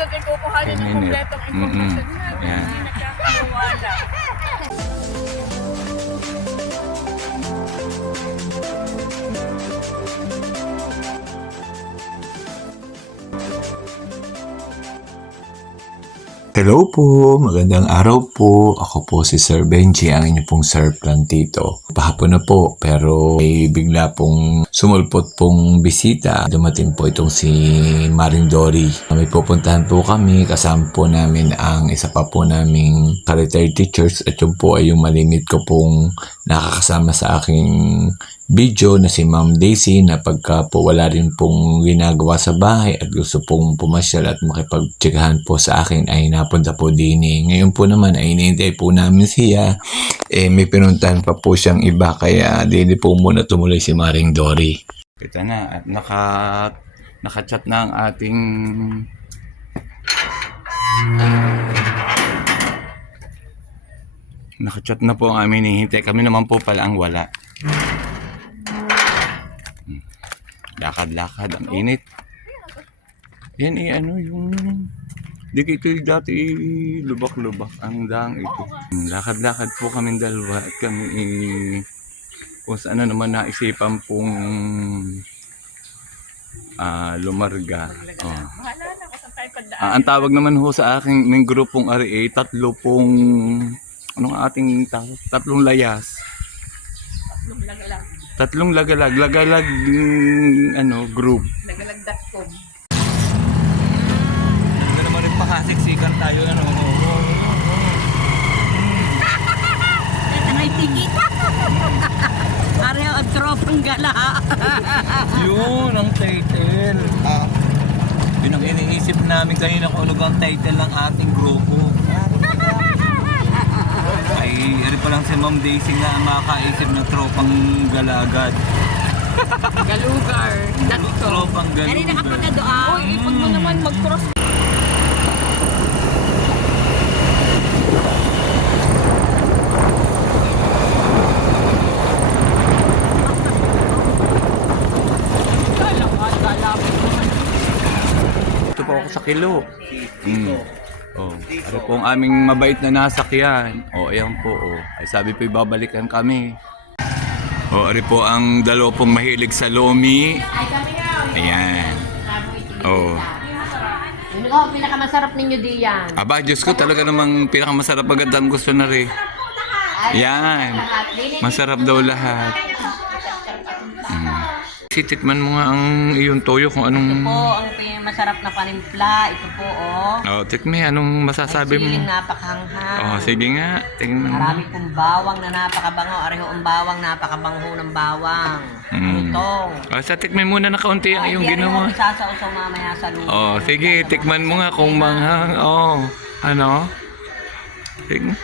susunod ay kukuhanin ng kompletong information na. Yan. Hindi nagkakawala. Hello po, magandang araw po. Ako po si Sir Benji, ang inyong pong Sir Plantito. Pahapon na po, pero may bigla pong sumulpot pong bisita. Dumating po itong si Maring Dory. May pupuntahan po kami, kasama po namin ang isa pa po naming retired teachers at yun po ay yung malimit ko pong nakakasama sa aking video na si Ma'am Daisy na pagka po wala rin pong ginagawa sa bahay at gusto pong pumasyal at makipagtsikahan po sa akin ay napunta po din eh. Ngayon po naman ay inintay po namin siya. May pinuntahan pa po siyang iba kaya dili po muna tumuloy si Maring Dory. Kita na at naka-chat na ang ating naka-chat na po ang aming hinihintay. Kami naman po pala ang wala. Lakad-lakad, ang init. Yan ano yung... Di ito dati lubak-lubak. Ang daang ito. Lakad-lakad po kami dalawa at kami kung saan naman naisipan pong lumarga. Oh. Ang tawag naman ho sa aking ng grupong RA, tatlo pong... Anong ating tawag? Tatlong layas. Tatlong lagalag. Lagalag group. Lagalag.com. Ito naman rin pakasiksikan tayo. Ito na itigit. Pareho ang tropang gala. Yun ang title. Yun ang iniisip namin kanina kung ano ang title ng ating grupo. Ay, ano pa lang si Ma'am Daisy na ang makakaisip ng tropang galagad. Galugar. Tropang Ano galugar. nakapagadoan? Uy, ipon mo naman mag-cross. Ito po ako sa kilo. Oh, ano po ang aming mabait na nasakyan. Oh, ayan po. Oh. Ay sabi po ibabalikan kami. Oh, ari po ang dalawa pong mahilig sa lomi. Ayan. Oh. Yun ko, pinakamasarap ninyo diyan. Aba, Diyos ko, talaga namang pinakamasarap agad ang gusto na rin. Yan. Masarap daw lahat. Sitikman mo nga ang iyong toyo kung anong... Ito po, ang masarap na panimpla. Ito po, oh. Oh, tikme, anong masasabi mo? Siling napakahanghang. Oh, sige nga. Tingnan mo. Marami pong bawang na napakabango. Areho ang bawang, napakabango ng bawang. Itong. Oh, sa tikme muna na kaunti ang iyong ginawa. Isasausaw mamaya sa luto. Oh, sige, tikman mo nga kung manghang. Oh, ano? Tingnan.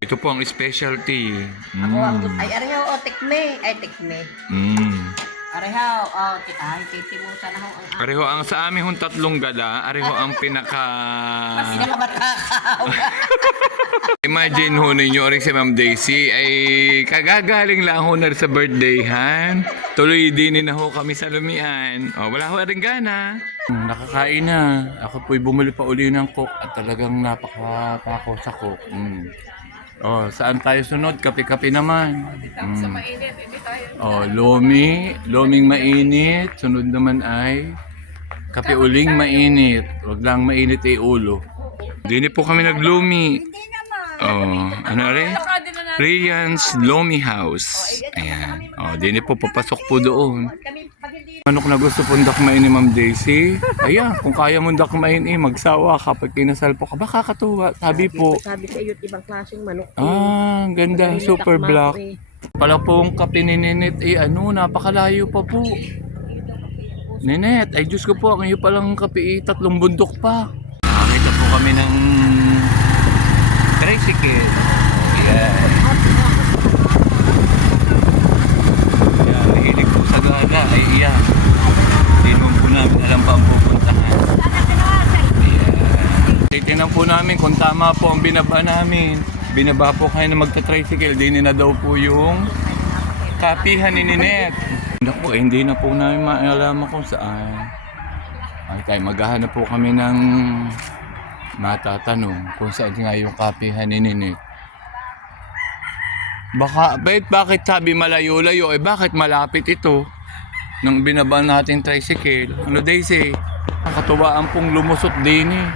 Ito po ang specialty. Ako ang ay areho o tikme. Ay tikme. Areho o titimusa na ho ang Pareho ang sa amin hong tatlong gala, areho ang pinakamatakaw. Imagine ho ninyo rin si Ma'am Daisy ay kagagaling lang ho na sa birthdayhan. Tuloy din na ho kami sa lumian. Oh, wala ho rin gana. Nakakain na. Ako po'y bumili pa uli ng coke at talagang napakapako sa coke. Oh, saan tayo sunod? Kape-kape naman. Sa mainit, hindi tayo. Oh, loming mainit. Sunod naman ay kape uling mainit. Wag lang mainit ay ulo. Dini po kami naglumi. Oh, ano rin? Rian's Lomi House. Ayan. Oh, dini po papasok po doon. Manok na gusto pong dakmain ni Ma'am Daisy. Ayan, kung kaya mong dakmain magsawa ka pag kinasal po ka. Baka katuwa. Sabi po. Sabi sa iyo ibang klaseng manok. Ang ganda. Super black. Pala pong kape ni Ninit, napakalayo pa po. Ninit, ay Diyos ko po, ang iyo palang kape, 3 bundok pa. Nakakita po kami ng tricycle. Ayan. Ayan, nahilig po sa gala. Ay, iyan. Hindi naman po namin alam pa ang pupuntahan. Ayan. Titignan po namin kung tama po ang binaba namin. Binaba po kayo na magta-tricycle. Dinin na daw po yung kapihan ni Ninette. Naku, hindi na po namin maalaman kung saan. Ay tayo, maghahanap po kami ng matatanong kung saan nga yung kapihan ni Ninit. Bakit sabi malayo-layo? Bakit malapit ito? Nang binaba natin tricycle. Ano Daisy? Ang katuwaan pong lumusot din eh.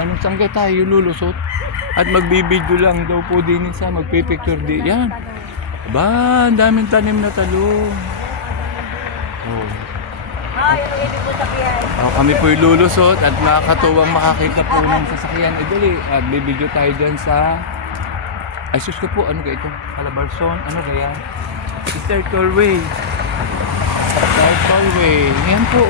Anong sangga tayo lulusot? At magbibideo lang daw po din sa magpipicture din. Yan. Aba, ang daming tanim na talong. Kami po'y lulusot at nakakatuwang makakita po ng sasakyan. Dali, at bibideo tayo dyan sa... Ay, sus ko po, ano ga ito? Calabarzon, ano ga yan? Sister Tollway. Tollway. Yan po,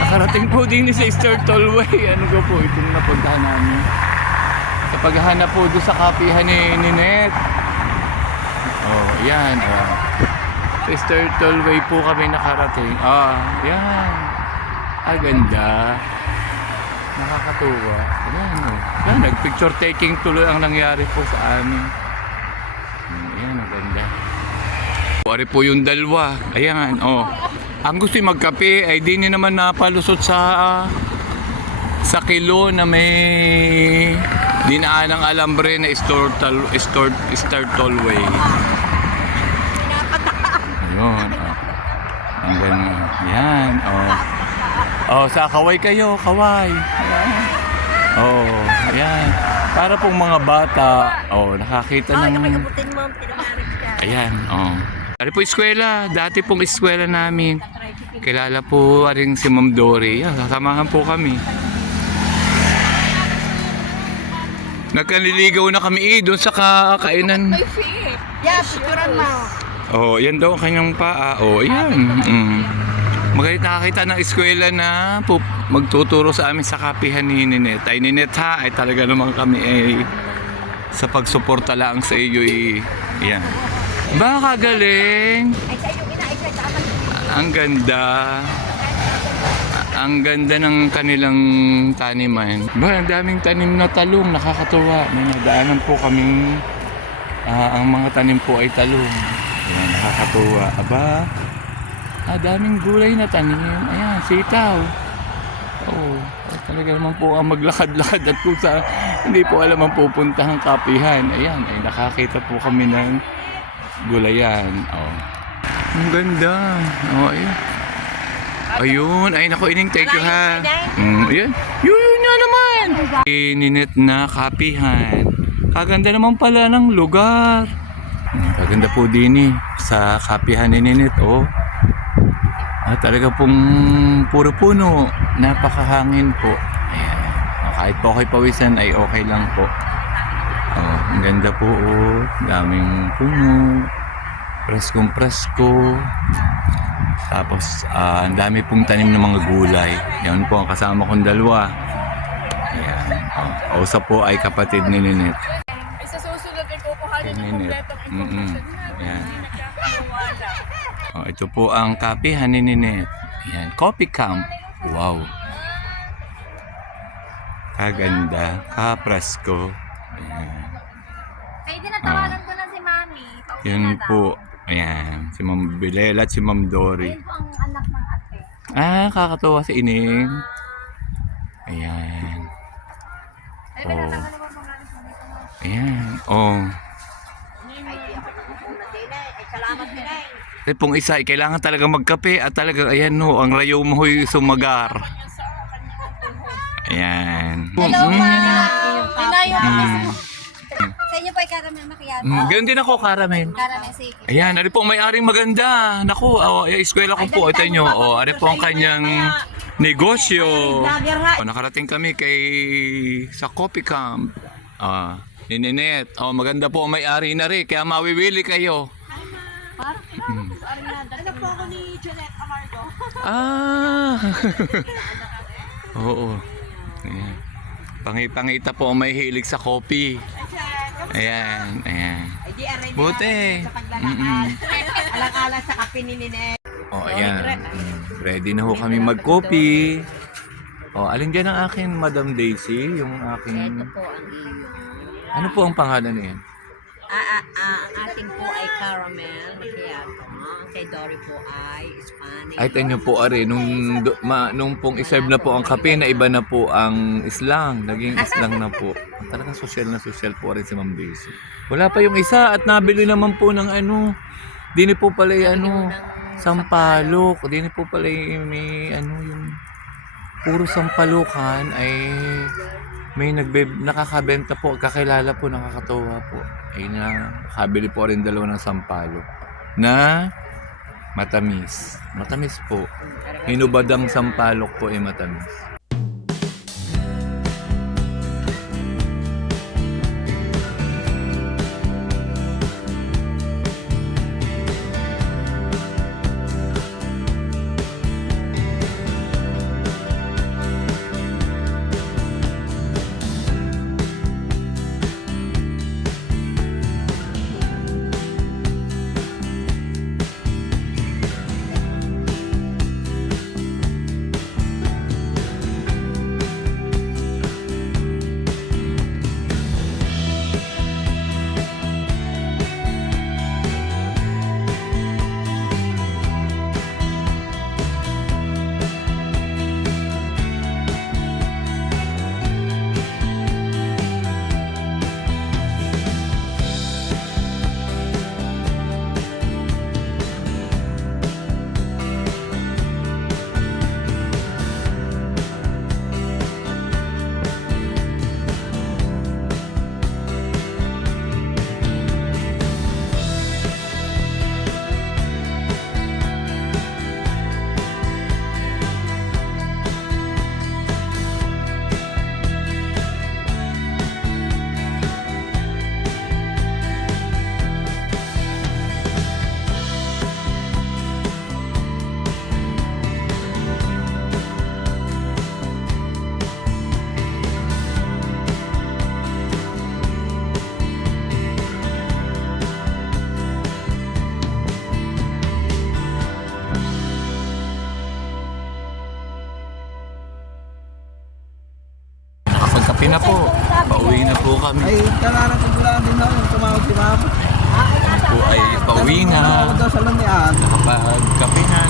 nakarating po din sa Sister Tollway. Ano ga po, itong napuntahan namin. Sa paghahanap po doon sa kapihan ni Ninette. Yan, Sister Tollway po kami nakarating. Yan. Ganda. Nakakatuwa. Yan, nag-picture taking tuloy ang nangyari po sa amin. Yan, maganda. Pari po yung dalawa. Ayan, Ang gusto yung magkape ay di naman napalusot sa kilo na may dinaan ng alambre na Star Tollway. Ayun, ang ganun. Yan, sa kaway kayo, kaway. Ayan. Para pong mga bata, nakakita ng... Ayan, Ano po eskwela? Dati pong eskwela namin. Kilala po rin si Ma'am Dory. Yan, sasamahan po kami. Nagkaliligaw na kami doon sa kakainan. May feet. Yeah, picturean mo. Yan daw ang kanyang paa. Ayan. Magalit nakakita ng eskwela na magtuturo sa amin sa kapihan ni Ninette. Ay Ninette ha, ay talaga naman kami sa pagsuporta lang sa iyo yan. Baka galing. Ang ganda. Ang ganda ng kanilang taniman. Ang daming tanim na talong, nakakatuwa. May nadaanan po kaming ang mga tanim po ay talong. Ayan, nakakatuwa. Daming gulay na tanim. Ayan, sitaw. Talaga naman po ang maglakad-lakad at kung sa hindi po alam ang pupuntahang kapihan. Ayan, ay nakakita po kami ng gulayan. Ang ganda. Ayan. Ayun, ay naku ining, thank you ha. Ayan. Yun nga naman. Ninette na kapihan. Kaganda naman pala ng lugar. Kaganda po din sa kapihan ni Ninette. Talaga pong puro puno. Napakahangin po. Ayan. Kahit po ako'y pawisan ay okay lang po. Ang ganda po. Daming puno. Preskong presko. Tapos ang dami pong tanim ng mga gulay. Yan po ang kasama kong dalawa. Ayan. Kausa po ay kapatid ni Ninette. Ay sa susunod ay kukuhanin ng kompletong impormasyon na. Ayan. Ito po ang kapihan ni Ninette. Ayan. Coffee Camp. Wow. Kaganda. Kapresko. Ayan. Ay, dinatawagan ko na si Mami. Yan po. Ayan. Si Ma'am Bilela at si Ma'am Dory. Ayun po ang anak ng ate. Kakatuwa si Ining. Ayan. Ay, pinatagal naman pangalan sa dito mo. Ayan. Salamat din Pong isa, kailangan talaga magkape at talaga, ayan ang rayo mo sumagar. Ayan. Hello, Ma! Sa inyo po ay caramel macchiato. Ganun din ako, caramel. Caramel shake. Ayan, ari po ang may-aring maganda. Naku, eskwela ko po. Ito nyo. Ari po ang kanyang negosyo. Nakarating kami sa Coffee Camp. Ni Ninette. Maganda po ang may-ari na rin. Kaya mawiwili kayo. Ano po ako ni Jeanette Amargo? Oo. Ayan. Pangita po ang may hilig sa coffee. Ayan. Buti. Alang-alang sa kape ni Ninette. Ayan. Ready na ho kami mag-coffee. Alin dyan ang akin, Madam Daisy? Yung aking... Ito po ang iyo. Ano po ang pangalan niyan? Ang akin po ay caramel macchiato. Kay Dory po ay Spanish. Ay, tanyo po, ari, nung pong iserve na po ang kape, na iba na po ang islang. Naging islang na po. Talagang social na social po rin si Ma'am Daisy. Wala pa yung isa at nabili naman po ng ano. Dini po pala yung ano, sampalok. Dini po pala yung may ano yung puro sampalukan ay may nakakabenta po, kakilala po, nakakatawa po. Ay nakabili po rin dalawa ng sampalok na matamis. Matamis po. Hinubadang sampalok po ay matamis. Nakapagkape na po. Pauwi na po kami. Ay, kailangan ko bulaan din ako. Tumawag si Mama. Po ay pauwi na. Tumawag daw sa lamian. Nakapagkape na,